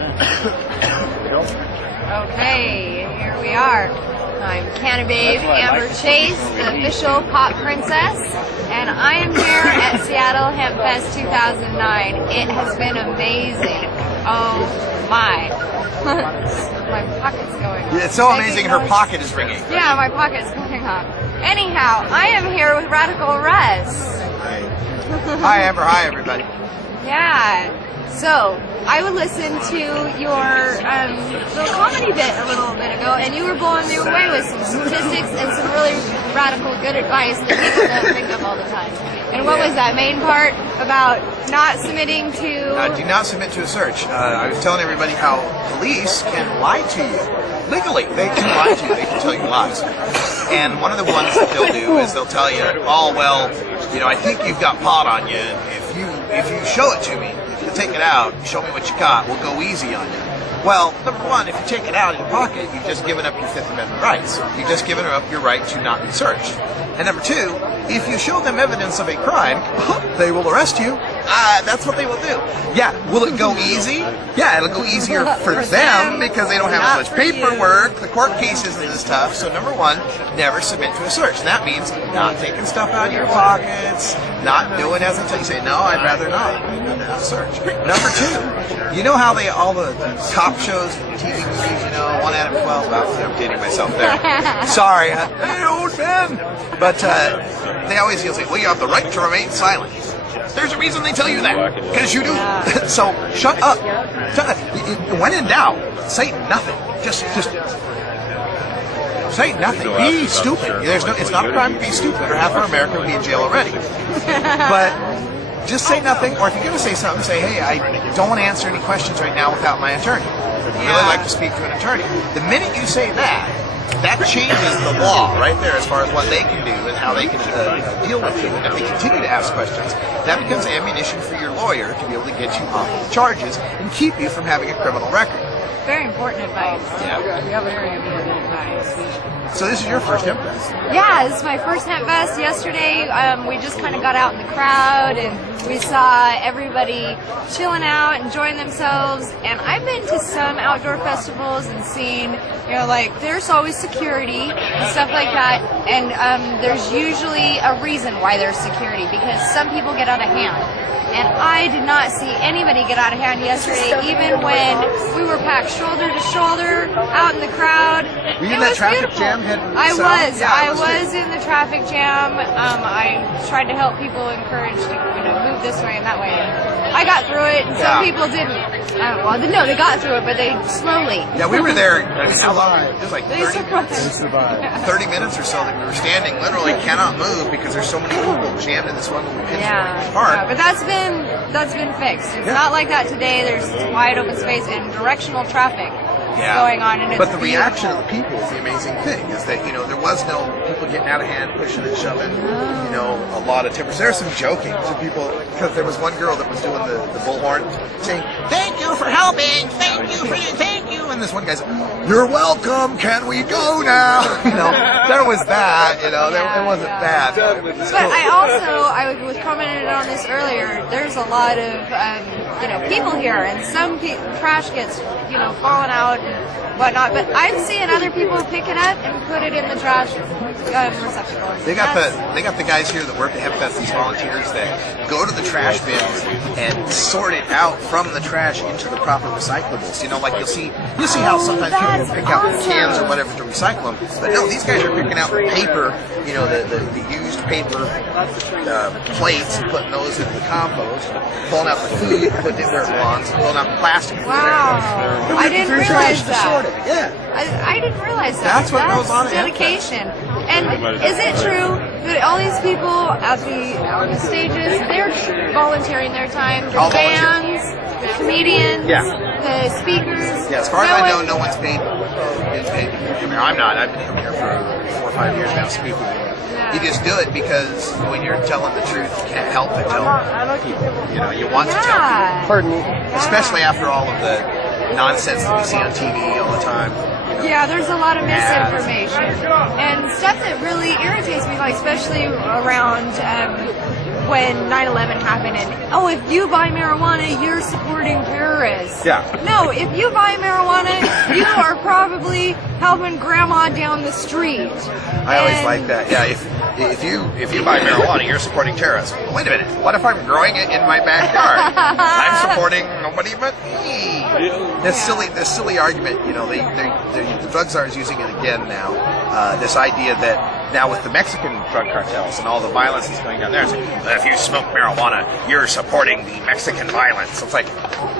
Okay, here we are. I'm Cannababe Amber Chase, the official pop princess, and I am here at Seattle Hempfest 2009. It has been amazing. Oh my. My pocket's going off. It's so amazing her pocket is ringing. Yeah, my pocket's going off. Anyhow, I am here with Radical Russ. Hi Amber, hi everybody. Yeah. So, I would listen to your little comedy bit a little bit ago, and you were blowing me away with some statistics and some really radical good advice that people don't think of all the time. And what was that main part about not submitting to... do not submit to a search. I was telling everybody how police can lie to you. Legally, they can lie to you. They can tell you lies. And one of the ones that they'll do is they'll tell you, oh, well, you know, I think you've got pot on you. If you show it to me, if you take it out, show me what you got, we'll go easy on you. Well, number one, if you take it out of your pocket, you've just given up your Fifth Amendment rights. You've just given up your right to not be searched. And number two, if you show them evidence of a crime, they will arrest you. That's what they will do. Yeah, will it go easy? Yeah, it'll go easier for them because they don't have as much paperwork. The court case isn't as tough. So number one, never submit to a search. And that means not taking stuff out of your pockets, not doing as until you say, no, I'd rather not. Search. Number two, you know how all the cop shows, TV movies, you know, 1 out of 12, I'm dating myself there. Sorry, hey old man. But they always say, well, you have the right to remain silent. There's a reason they tell you that, because you do. So shut up. When in doubt, say nothing. Just say nothing. Be stupid. It's not a crime to be stupid, or half of America would be in jail already. But just say nothing, or if you're going to say something, say, hey, I don't want to answer any questions right now without my attorney. I'd really like to speak to an attorney. The minute you say that changes the law right there as far as what they can do and how they can deal with you. And if they continue to ask questions, that becomes ammunition for your lawyer to be able to get you off the charges and keep you from having a criminal record. Very important advice. Yeah. Very important advice. So this is your first Hempfest? Yeah, this is my first Hempfest. Yesterday, we just kind of got out in the crowd and we saw everybody chilling out, enjoying themselves. And I've been to some outdoor festivals and seen, you know, like there's always security and stuff like that. And there's usually a reason why there's security because some people get out of hand. And I did not see anybody get out of hand yesterday, even when we were packed shoulder to shoulder out in the crowd. Were you in that traffic jam? I was in the traffic jam. I tried to help people, encourage to move this way and that way. I got through it, and some people didn't. No, they got through it, but they slowly. Yeah, we were there. How long? It was like 30 minutes. 30 minutes or so that we were standing, literally cannot move because there's so many people jammed in this one little park. Yeah, but that's been fixed. It's not like that today. There's wide open space and directional traffic going on, and it's But the reaction of the people is the amazing thing. Is that there was no people getting out of hand, pushing and shoving. A lot of tempers. There's some joking to people because there was one girl that was doing the bullhorn, saying, "Thank you for helping. Thank you." And this one guy's, "You're welcome. Can we go now?" There was that. It wasn't bad. But I was commenting on this earlier. There's a lot of people here, and some trash gets falling out and whatnot. But I'm seeing other people pick it up and put it in the trash receptacle. They got the guys here that work at Hempfest, these volunteers that go to the trash bins and sort it out from the trash into the proper recyclables. Like you'll see how sometimes people will pick out cans or whatever to recycle them, but no, these guys are picking out the paper, the used paper plates and putting those into the compost, pulling out the food, putting it where it belongs, pulling out the plastic. Wow, I didn't realize that. Yeah. I didn't realize that. That's what goes on at dedication. And is it true that all these people on the stages, they're volunteering their time? The bands, the comedians, the speakers? Yeah, as far as I know, no one's paid. I'm not. I've been coming here for 4 or 5 years now speaking. You just do it because when you're telling the truth, you can't help but tell people. You want to tell people. Pardon me. Especially after all of the nonsense that we see on TV all the time. Yeah, there's a lot of misinformation and stuff that really irritates me, like especially around when 9/11 happened, and oh, if you buy marijuana, you're supporting terrorists. Yeah. No, if you buy marijuana, you are probably helping grandma down the street. I always like that. Yeah, if you buy marijuana, you're supporting terrorists. Well, wait a minute. What if I'm growing it in my backyard? I'm supporting nobody but me. This silly argument. You know, the drug czar is using it again now. This idea that now with the Mexican drug cartels and all the violence that's going down there, it's like, if you smoke marijuana, you're supporting the Mexican violence. It's like,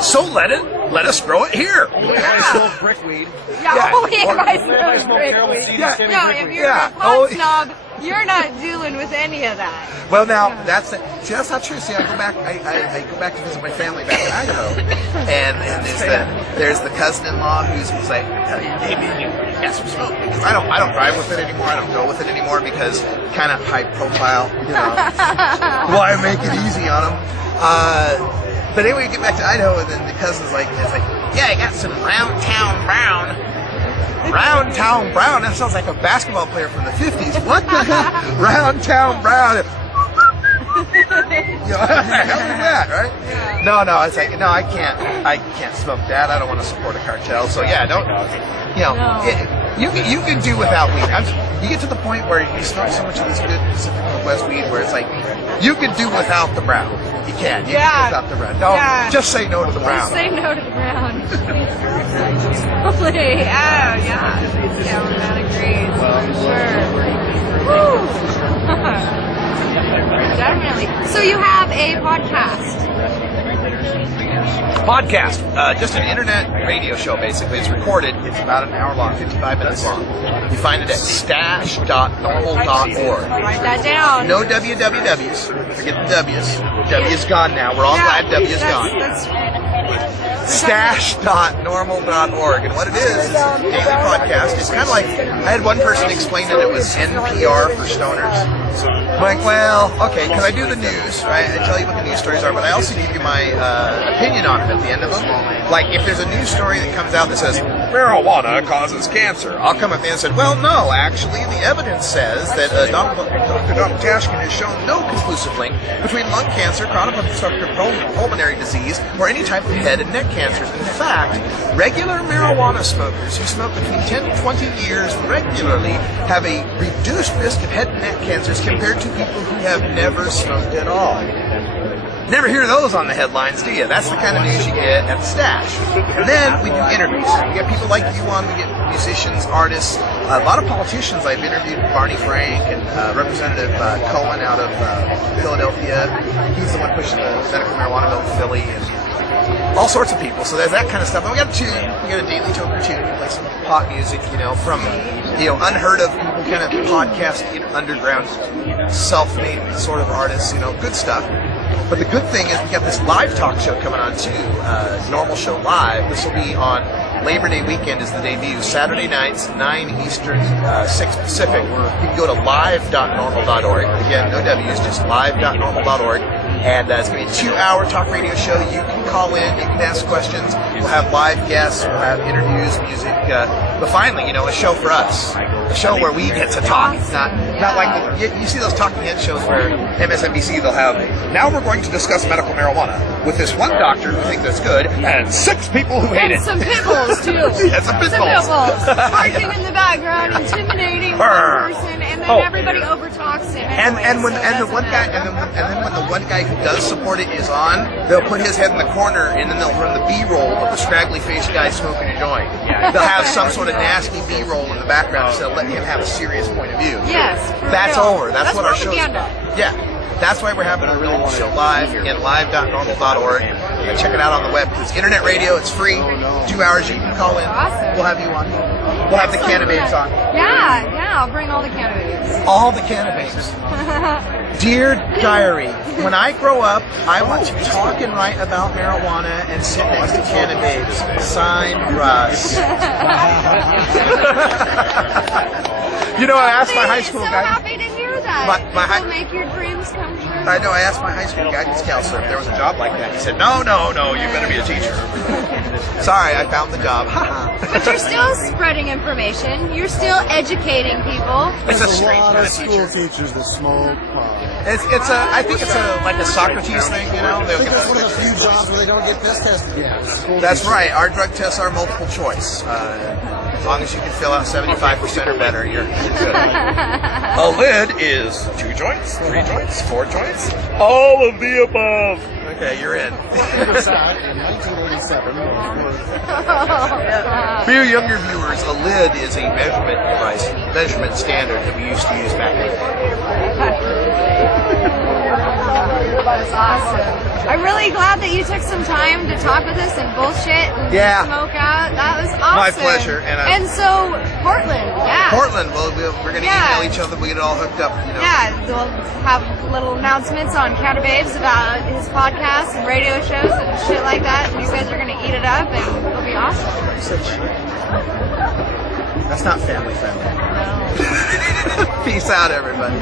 so let us grow it here. I smoke brickweed. Yeah, only if I I smoke smoke Carol brickweed. seed Yeah. and skinny No, brickweed. if you're Yeah. a pot snob, you're not dealing with any of that. Well, now that's not true. See, I go back to visit my family back in Idaho, and there's the cousin-in-law who's like, hey man, you got some smoke, because I don't drive with it anymore. I don't go with it anymore because kind of high profile, you know. Why make it easy on them? But anyway, we get back to Idaho, and then the cousin's like, yeah, I got some Round Town Brown. Round Town Brown. That sounds like a basketball player from the 50s. What the hell? Round Town Brown. You know, what the hell is that, right? No, it's like, no, I can't smoke that. I don't want to support a cartel. So yeah, don't, you know, you can do without weed. You get to the point where you smoke so much of this good Pacific Northwest weed where it's like, you can do without the brown. You can. You can do without the brown. No, just say no to the brown. Just say no to the brown. Totally. Yeah. Yeah, that agrees. For sure. Woo! Definitely. So you have a podcast. Podcast, just an internet radio show, basically. It's recorded. It's about an hour long, 55 minutes long. You find it at stash.normal.org. Write that down. No wwws. Forget the W's. W is gone now. We're all glad W is gone. That's Stash.normal.org. And what it is a daily podcast. It's kind of like, I had one person explain that it was NPR for stoners. I'm like, well, okay, because I do the news, right? I tell you what the news stories are, but I also give you my opinion on them at the end of them. Like, if there's a news story that comes out that says, marijuana causes cancer, I'll come at the end and say, well, no, actually, the evidence says that Dr. Tashkin has shown no conclusive link between lung cancer, chronic obstructive pulmonary disease, or any type of head and neck cancers. In fact, regular marijuana smokers who smoke between 10 to 20 years regularly have a reduced risk of head and neck cancers compared to people who have never smoked at all. Never hear those on the headlines, do you? That's the kind of news you get at the Stash. And then we do interviews. We get people like you on. We get musicians, artists, a lot of politicians. I've interviewed Barney Frank and Representative Cohen out of Philadelphia. He's the one pushing the medical marijuana bill in Philly, and all sorts of people. So there's that kind of stuff. And we got a tune. We got a daily toke or two. We play some pop music, you know, from unheard of people, kind of podcast, underground, self-made sort of artists. Good stuff. But the good thing is we got this live talk show coming on too, Normal Show Live. This will be on Labor Day weekend is the debut. Saturday nights, 9 Eastern, 6 Pacific. You can go to live.normal.org. Again, no W's, just live.normal.org. And it's going to be a 2-hour talk radio show. You can call in, you can ask questions. We'll have live guests, we'll have interviews, music. But finally, a show for us. A show where we get to talk. It's not like you see those talking head shows where MSNBC, they'll have, now we're going to discuss medical marijuana with this one doctor who thinks it's good and 6 people who hate it. And some pit bulls, too. Yeah, some pit bulls. Barking in the background, intimidating one person, and then everybody overtalks him. And when the one guy who does support it is on, they'll put his head in the corner and then they'll run the B-roll of the scraggly faced guy smoking a joint. They'll have some sort of nasty B-roll in the background so let him have a serious point of view. Yes. That's real. over. That's what our show's about. Yeah. That's why we're having a Normal Show live at live.normal.org. Check it out on the web. It's internet radio. It's free. 2 hours. You can call in. Awesome. We'll have you on. We'll have the candidates on. Yeah. I'll bring all the candidates. All the candidates. Dear Diary, when I grow up, I want to talk and write about marijuana and sit next to candidates. Signed, Russ. I asked my high school guy. I'm so happy to hear that. My It'll make your dreams come true. I know. I asked my high school guidance counselor if there was a job like that. He said, no, you better be a teacher. Sorry, I found the job. But you're still spreading information. You're still educating people. It's a strange lot kind of of school teacher. teachers that smoke pot. I think it's like a Socrates thing, you know? I think that's one of the few jobs where they don't get piss tested yet. That's right. Our drug tests are multiple choice. As long as you can fill out 75% or better, you're good. A lid is 2 joints, 3 joints, 4 joints, all of the above. Okay, you're in. In 1987. For your younger viewers, a lid is a measurement device, measurement standard that we used to use back then. That's awesome. I'm really glad that you took some time to talk with us and bullshit and Yeah. smoke out. That was awesome. My pleasure. And so, Portland, yeah. Portland, we're going to email each other. We get it all hooked up. You know. Yeah, we'll have little announcements on Counter Babes about his podcasts and radio shows and shit like that. And you guys are going to eat it up, and it'll be awesome. That's not family friendly. No. Peace out, everybody.